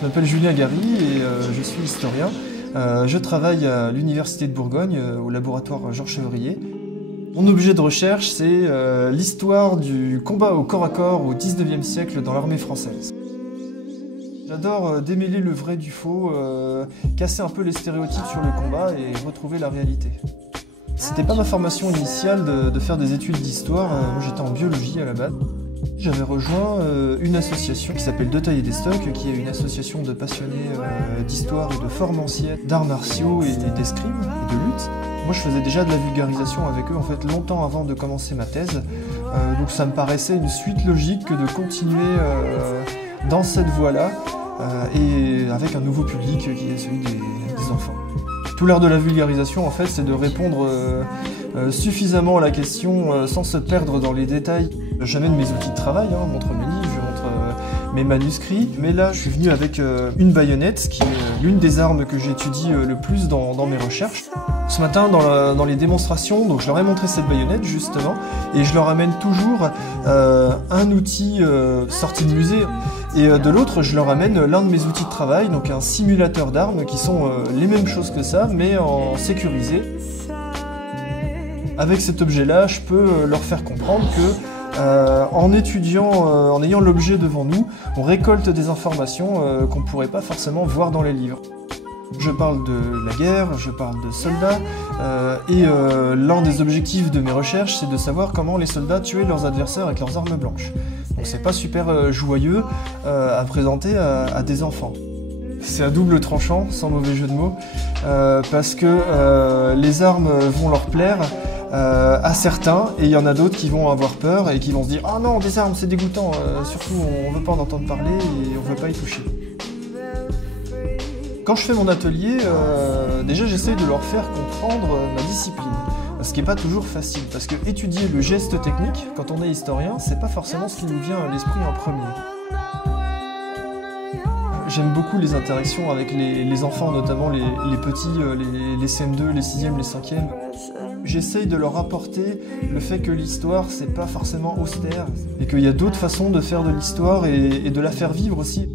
Je m'appelle Julien Gary et je suis historien. Je travaille à l'Université de Bourgogne, au laboratoire Georges Chevrier. Mon objet de recherche, c'est l'histoire du combat au corps à corps au XIXe siècle dans l'armée française. J'adore démêler le vrai du faux, casser un peu les stéréotypes sur le combat et retrouver la réalité. C'était pas ma formation initiale de faire des études d'histoire, moi j'étais en biologie à la base. J'avais rejoint une association qui s'appelle De Taille et d'Estoc, qui est une association de passionnés d'histoire et de formes anciennes, d'arts martiaux et d'escrime et de lutte. Moi je faisais déjà de la vulgarisation avec eux en fait longtemps avant de commencer ma thèse, donc ça me paraissait une suite logique que de continuer dans cette voie-là et avec un nouveau public qui est celui des enfants. Tout l'art de la vulgarisation en fait c'est de répondre suffisamment à la question sans se perdre dans les détails. J'amène mes outils de travail, je montre mes livres, je montre mes manuscrits, mais là je suis venu avec une baïonnette qui est l'une des armes que j'étudie le plus dans mes recherches. Ce matin dans les démonstrations, donc je leur ai montré cette baïonnette justement, et je leur amène toujours un outil sorti de musée, et de l'autre je leur amène l'un de mes outils de travail, donc un simulateur d'armes qui sont les mêmes choses que ça, mais en sécurisé. Avec cet objet-là, je peux leur faire comprendre que en étudiant, en ayant l'objet devant nous, on récolte des informations qu'on ne pourrait pas forcément voir dans les livres. Je parle de la guerre, je parle de soldats, et l'un des objectifs de mes recherches, c'est de savoir comment les soldats tuaient leurs adversaires avec leurs armes blanches. Donc c'est pas super joyeux à présenter à des enfants. C'est à double tranchant, sans mauvais jeu de mots, parce que les armes vont leur plaire à certains, et il y en a d'autres qui vont avoir peur et qui vont se dire « Ah non, des armes, c'est dégoûtant, surtout on veut pas en entendre parler et on veut pas y toucher ». Quand je fais mon atelier, déjà j'essaye de leur faire comprendre ma discipline, ce qui n'est pas toujours facile, parce que étudier le geste technique, quand on est historien, c'est pas forcément ce qui nous vient à l'esprit en premier. J'aime beaucoup les interactions avec les enfants, notamment les petits, les CM2, les 6e, les 5e. J'essaye de leur apporter le fait que l'histoire, c'est pas forcément austère, et qu'il y a d'autres façons de faire de l'histoire et de la faire vivre aussi.